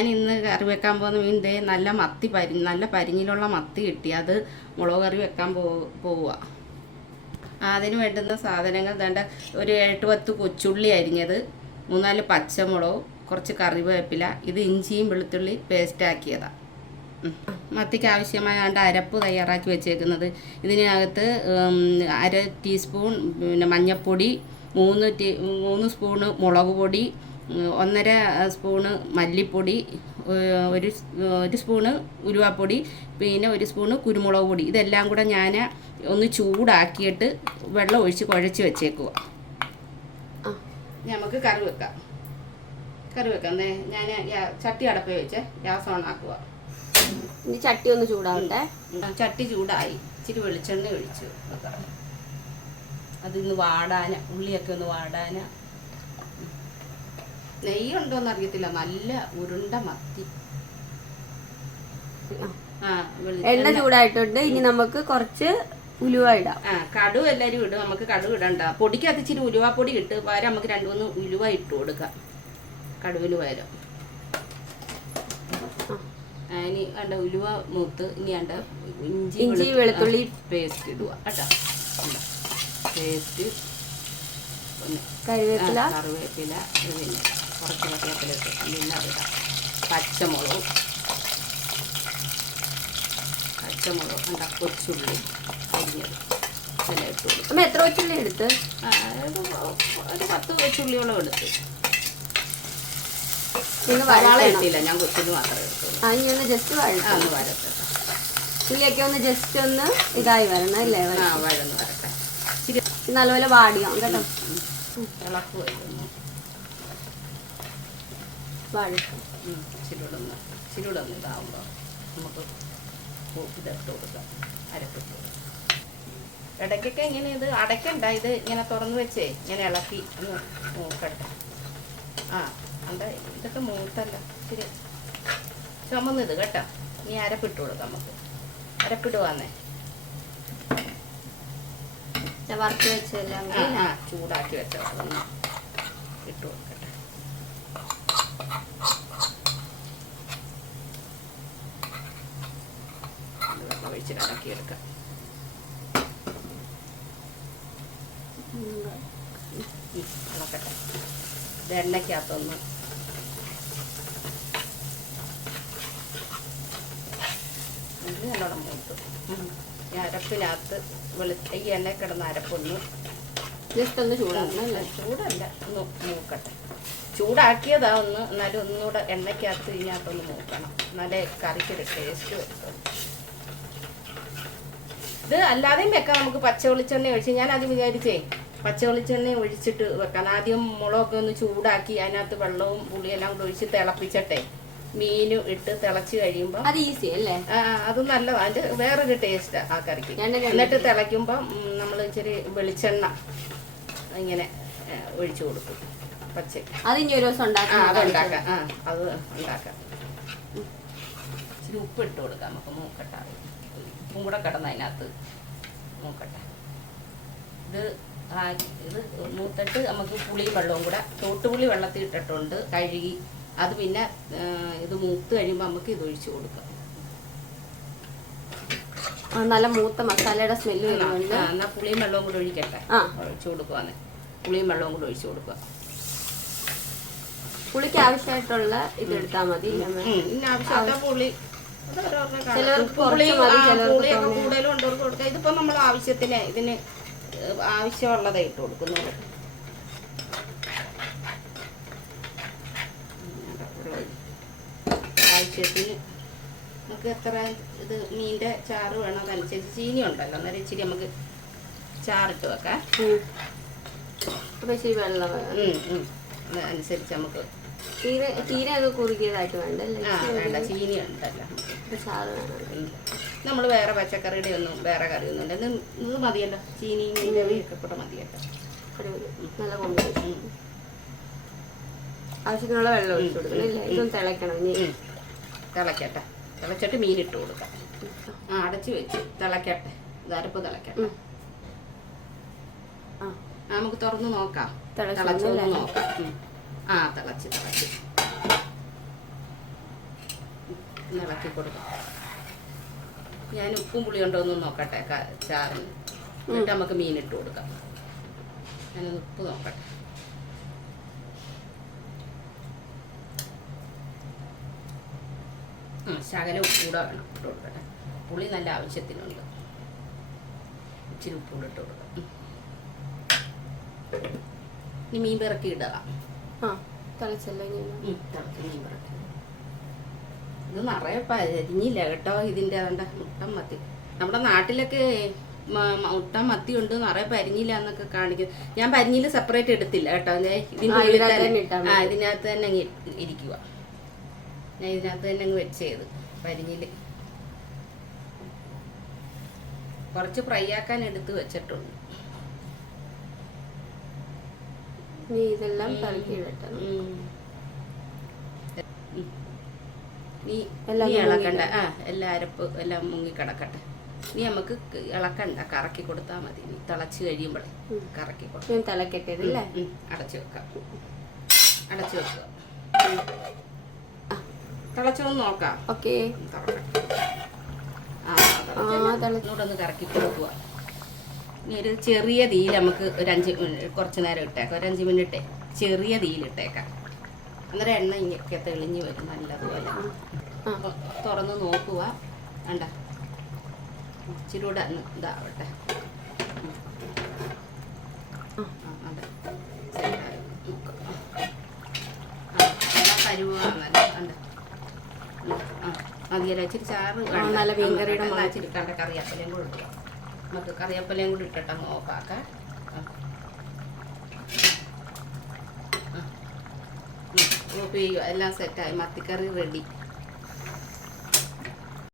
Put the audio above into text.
ഞാൻ ഇന്ന് കറി വെക്കാൻ പോകുന്ന മീൻ ദേ നല്ല മത്തി നല്ല പരിഞ്ഞിലുള്ള മത്തി കിട്ടി. അത് മുളക് കറി വെക്കാൻ പോവുക. അതിന് വേണ്ടുന്ന സാധനങ്ങൾ വേണ്ട ഒരു 8-10 കൊച്ചുള്ളി അരിഞ്ഞത്, 3-4 പച്ചമുളക്, കുറച്ച് കറിവേപ്പില, ഇത് ഇഞ്ചിയും വെളുത്തുള്ളി പേസ്റ്റ് ആക്കിയതാണ്. മത്തിക്ക് ആവശ്യമായ അരപ്പ് തയ്യാറാക്കി വെച്ചേക്കുന്നത്. ഇതിനകത്ത് 1/2 ടീസ്പൂൺ പിന്നെ മഞ്ഞൾപ്പൊടി, 3 സ്പൂണ് മുളക് പൊടി, 1.5 സ്പൂണ് മല്ലിപ്പൊടി, ഒരു സ്പൂണ് ഉലുവാപ്പൊടി, പിന്നെ 1 സ്പൂണ് കുരുമുളക് പൊടി. ഇതെല്ലാം കൂടെ ഞാൻ ഒന്ന് ചൂടാക്കിയിട്ട് വെള്ളം ഒഴിച്ച് കുഴച്ച് വെച്ചേക്കുക. നമുക്ക് കറി വെക്കാം. ഞാൻ ചട്ടി അടപ്പ് വെച്ച് ഗ്യാസ് ഓൺ ആക്കുക. ഇനി ചട്ടി ഒന്ന് ചൂടാവട്ടെ. ചട്ടി ചൂടായി. ഇച്ചിരി വെളിച്ചെണ്ണ ഒഴിച്ചു വെക്കാം. അതിന്ന് വാടാന, ഉള്ളിയൊക്കെ ഒന്ന് വാടാന. നെയ്യുണ്ടോന്ന് അറിയത്തില്ല. നല്ല ഉരുണ്ട മത്തി. എണ്ണ ചൂടായിട്ടുണ്ട്. ഇനി നമുക്ക് കുറച്ച് ഉലുവ ഇടാം. കടുവ് എല്ലാവരും ഇടും. നമുക്ക് കടുവ് ഇടണ്ട. പൊടിക്കകത്ത് ഇച്ചിരി ഉലുവാപ്പൊടി ഇട്ട് പകരം നമുക്ക് 2-3 ഉലുവ ഇട്ട് കൊടുക്കാം കടുവിന് പകരം. ഇനി കണ്ട ഉലുവ മൂത്ത്. ഇനി കണ്ട ഇഞ്ചി വെളുത്തുള്ളി പേസ്റ്റ് ഇടുക കേട്ടോ. പേസ്റ്റ്, കറിവേപ്പില, പിന്നെ കുറച്ച് കറിവേപ്പില ഇട്ട് പിന്നെ അതിടാം. പച്ചമുളക് കണ്ട കൊച്ചുള്ളി അരിഞ്ഞത് ഇതെല്ലാം ഇട്ട് കൊടുക്കും. എത്ര കൊച്ചുള്ളി എടുത്ത്? ഒരു 10 കൊച്ചുള്ളിയോളം എടുത്ത്. ഇട്ടില്ല, ഞാൻ കൊച്ചുള്ളി മാത്രമേ എടുത്തുള്ളൂ. ഒന്ന് ജസ്റ്റ് ഒന്ന് വരട്ടെ. ഉള്ളിയൊക്കെ ഒന്ന് ജസ്റ്റ് ഒന്ന് ഇതായി വരണം അല്ലേ? വരന്ന് വരട്ടെ. നല്ലപോലെ വാടിയാം കേട്ടോ. ഇളക്ക് വരുന്നു. ഇച്ചിരി ഇതാവുമ്പോൾ നമുക്ക് ഇതിട്ട് കൊടുക്കാം. അരപ്പിട്ട് കൊടുക്കാം. ഇടയ്ക്കൊക്കെ ഇങ്ങനെ ഇത് അടയ്ക്കണ്ട. ഇത് ഇങ്ങനെ തുറന്ന് വെച്ചേ ഇങ്ങനെ ഇളക്കി ഒന്ന് നോക്കട്ടെ. ഇതൊക്കെ മൂത്തല്ല, ശരി ചുമന്നത് കേട്ടോ. ഇനി അരപ്പിട്ട് കൊടുക്കാം. നമുക്ക് അരപ്പിടുവാന്നേ. വറുത്ത് വെച്ചെല്ലാം ചൂടാക്കി വെച്ചോ. അതൊന്ന് ഇട്ട് കൊടുക്കട്ടെ. ഒഴിച്ചിട്ട് ഇളക്കിയെടുക്കാം. ഇളക്കട്ടെ. ഇത് എണ്ണയ്ക്കകത്തൊന്ന് നല്ലോണം മൂത്തു. ഈ അരപ്പിനകത്ത് ഈ എണ്ണ കിടന്ന അരപ്പൊന്ന് ജസ്റ്റ് ഒന്ന് ചൂടാക്കണം. ചൂടല്ല, ഒന്ന് മൂക്കട്ടെ. ചൂടാക്കിയതാ ഒന്ന്. എന്നാലും ഒന്നുകൂടെ എണ്ണയ്ക്കകത്ത് ഇതിനകത്തൊന്ന് മൂക്കണം. എന്നാലേ കറിക്കൊരു ടേസ്റ്റ് വരും. ഇത് അല്ലാതെയും വെക്കാം. നമുക്ക് പച്ച വെളിച്ചെണ്ണ ഒഴിച്ച്, ഞാൻ ആദ്യം വിചാരിച്ചേ പച്ച വെളിച്ചെണ്ണ ഒഴിച്ചിട്ട് വെക്കാം. ആദ്യം മുളകൊക്കെ ഒന്ന് ചൂടാക്കി അതിനകത്ത് വെള്ളവും പുളിയെല്ലാം കൂടെ ഒഴിച്ച് തിളപ്പിച്ചട്ടെ മീനും ഇട്ട് തിളച്ച് കഴിയുമ്പോൾ അത് ഈസി അല്ലേ? അത് നല്ലതാണ്. അതിൻ്റെ വേറൊരു ടേസ്റ്റാണ് ആ കറിക്ക്. എന്നിട്ട് തിളയ്ക്കുമ്പം നമ്മൾ ഇച്ചിരി വെളിച്ചെണ്ണ ഇങ്ങനെ ഒഴിച്ചു കൊടുക്കും. പച്ചക്ക് അത് ഇനി ഒരു ദിവസം അതുണ്ടാക്കാം. അത് ഉണ്ടാക്കാം. ഇച്ചിരി ഉപ്പ് ഇട്ട് കൊടുക്കാം. നമുക്ക് മൂക്കട്ടെ. ഉപ്പും കൂടെ കിടന്ന് അതിനകത്ത് മൂക്കട്ടെ. ഇത് മൂത്തിട്ട് നമുക്ക് പുളിയും വെള്ളവും കൂടെ, തോട്ടുപുളി വെള്ളത്തിൽ ഇട്ടിട്ടുണ്ട് കഴുകി. അത് പിന്നെ ഇത് മൂത്ത് കഴിയുമ്പോൾ നമുക്ക് ഇത് ഒഴിച്ചു കൊടുക്കാം. നല്ല മൂത്ത മസാലയുടെ സ്മെല്ല് വരുന്നുണ്ട്. എന്നാൽ പുളിയും വെള്ളവും കൂടെ ഒഴിക്കട്ടെ. ഒഴിച്ചു കൊടുക്കുവാന്ന്. പുളിയും വെള്ളവും കൂടെ ഒഴിച്ചു കൊടുക്കുക. പുളിക്ക് ആവശ്യമായിട്ടുള്ള ഇത് എടുത്താൽ മതി. ആവശ്യമായിട്ട് പുളി കൂടുതലും ഉണ്ടവർക്ക് കൊടുക്കുക. ഇതിപ്പോ നമ്മൾ ആവശ്യത്തിന് ഇതിന് ആവശ്യമുള്ളതേ ഇട്ട് കൊടുക്കുന്നുള്ളൂ. ആവശ്യത്തിന് നമുക്ക് എത്ര ഇത് മീൻ്റെ ചാറ് വേണം അതനുസരിച്ച്. ചീനി ഉണ്ടല്ലോ, അന്നേരം ഇച്ചിരി നമുക്ക് ചാറിട്ട് വെക്കാം. വെള്ളം അതനുസരിച്ച് നമുക്ക് തീരെ അത് കുറുകിയതായിട്ട് വേണ്ട. ചീനി ഉണ്ടല്ലോ, നമ്മൾ വേറെ പച്ചക്കറിയുടെ ഒന്നും വേറെ കറിയൊന്നും ഇല്ല. ഇത് മതിയല്ലോ. ചീനി മീൻ്റെ ഒക്കെ കൂടെ മതിയല്ലോ. നല്ല കോമ്പിനേഷൻ. ആവശ്യത്തിനുള്ള വെള്ളം ഒഴിച്ചു കൊടുക്കണം. ഇതൊന്ന് തിളയ്ക്കണം. ഇനി തിളക്കട്ടെ. തിളച്ചിട്ട് മീനിട്ട് കൊടുക്കാം. അടച്ച് വെച്ച് തിളക്കട്ടെ. അരപ്പ് തിളക്കട്ടെ. നമുക്ക് തുറന്ന് നോക്കാം. തിളച്ചൊന്ന് നോക്കാം. തിളച്ച് ഒന്ന് ഇളക്കി കൊടുക്കാം. ഞാൻ ഉപ്പും പുളി ഉണ്ടോ എന്ന് നോക്കട്ടെ ചാറിന്, എന്നിട്ട് നമുക്ക് മീനിട്ട് കൊടുക്കാം. ഞാനൊന്ന് ഉപ്പ് നോക്കട്ടെ. ശകലം ഉപ്പ് കൂടെ വേണം ഇട്ട് കൊടുക്കട്ടെ. പുളി നല്ല ആവശ്യത്തിനുണ്ട്. ഇച്ചിരി ഉപ്പ് കൂടെ ഇട്ട് കൊടുക്കാം. ഇനി മീൻ പിറക്കി ഇടാം. തിളച്ചല്ലേ തിളച്ച് മീൻ പിറക്കി. ഇത് നിറയെ പരിഞ്ഞില്ല കേട്ടോ. ഇതിൻ്റെ അതുകൊണ്ട് മുട്ടൻ മത്തി, നമ്മുടെ നാട്ടിലൊക്കെ മുട്ടൻ മത്തി ഉണ്ട്, നിറയെ പരിഞ്ഞില്ല എന്നൊക്കെ കാണിക്കും. ഞാൻ പരിഞ്ഞിൽ സെപ്പറേറ്റ് എടുത്തില്ല കേട്ടോ. ഇതിൻ്റെ ഇതിനകത്ത് തന്നെ അങ്ങ് ഇരിക്കുക. ഞാൻ ഇതിനകത്ത് തന്നെ അങ്ങ് വെച്ച് ചെയ്ത് പരിഞ്ഞിൽ കുറച്ച് ഫ്രൈ ആക്കാൻ എടുത്ത് വെച്ചിട്ടുണ്ട്. ഇതെല്ലാം പറക്കി ഇടട്ടെ. നീ ഇളക്കണ്ട. എല്ലാ അരപ്പ് എല്ലാം മുങ്ങി കിടക്കട്ടെ. നീ നമുക്ക് ഇളക്കണ്ട, കറക്കി കൊടുത്താൽ മതി. നീ തിളച്ച് കഴിയുമ്പോഴേ കറക്കി കൊടുക്കും. തിളക്കട്ടെ. അടച്ചു വെക്കാം. അടച്ചു വെക്കുക. തിളച്ചൊന്ന് നോക്കാം. ഓക്കെ. ഒന്നുകൂടെ കറക്കി കൊടുക്കുക. ഇനി ഒരു ചെറിയ തീയിൽ നമുക്ക് ഒരു 5 മിനിറ്റ് കുറച്ച് നേരം ഇട്ടേക്കാം. ഒരു 5 മിനിറ്റ് ചെറിയ തീയിലിട്ടേക്കാം. അന്നേരം എണ്ണ ഇങ്ങനെയൊക്കെ തെളിഞ്ഞ് വരും നല്ലതുപോലെ. തുറന്ന് നോക്കുക. വേണ്ട ഇച്ചിരി കൂടെ ഇതാവട്ടെ. അതെ കരുവാന്നല്ലേ. വേണ്ട മതിയല്ല. ഇച്ചിരി ചാറ് നല്ല മീൻകറിയുടെ ഇച്ചിരി കറിവേപ്പിലയും കൂടെ ഇടുക. നമുക്ക് കറിവേപ്പിലയും കൂടി ഇട്ടിട്ടങ്ങ് ഓഫാക്കാം. ഓഫ് ചെയ്യുക. എല്ലാം സെറ്റായി. മത്തിക്കറി റെഡി.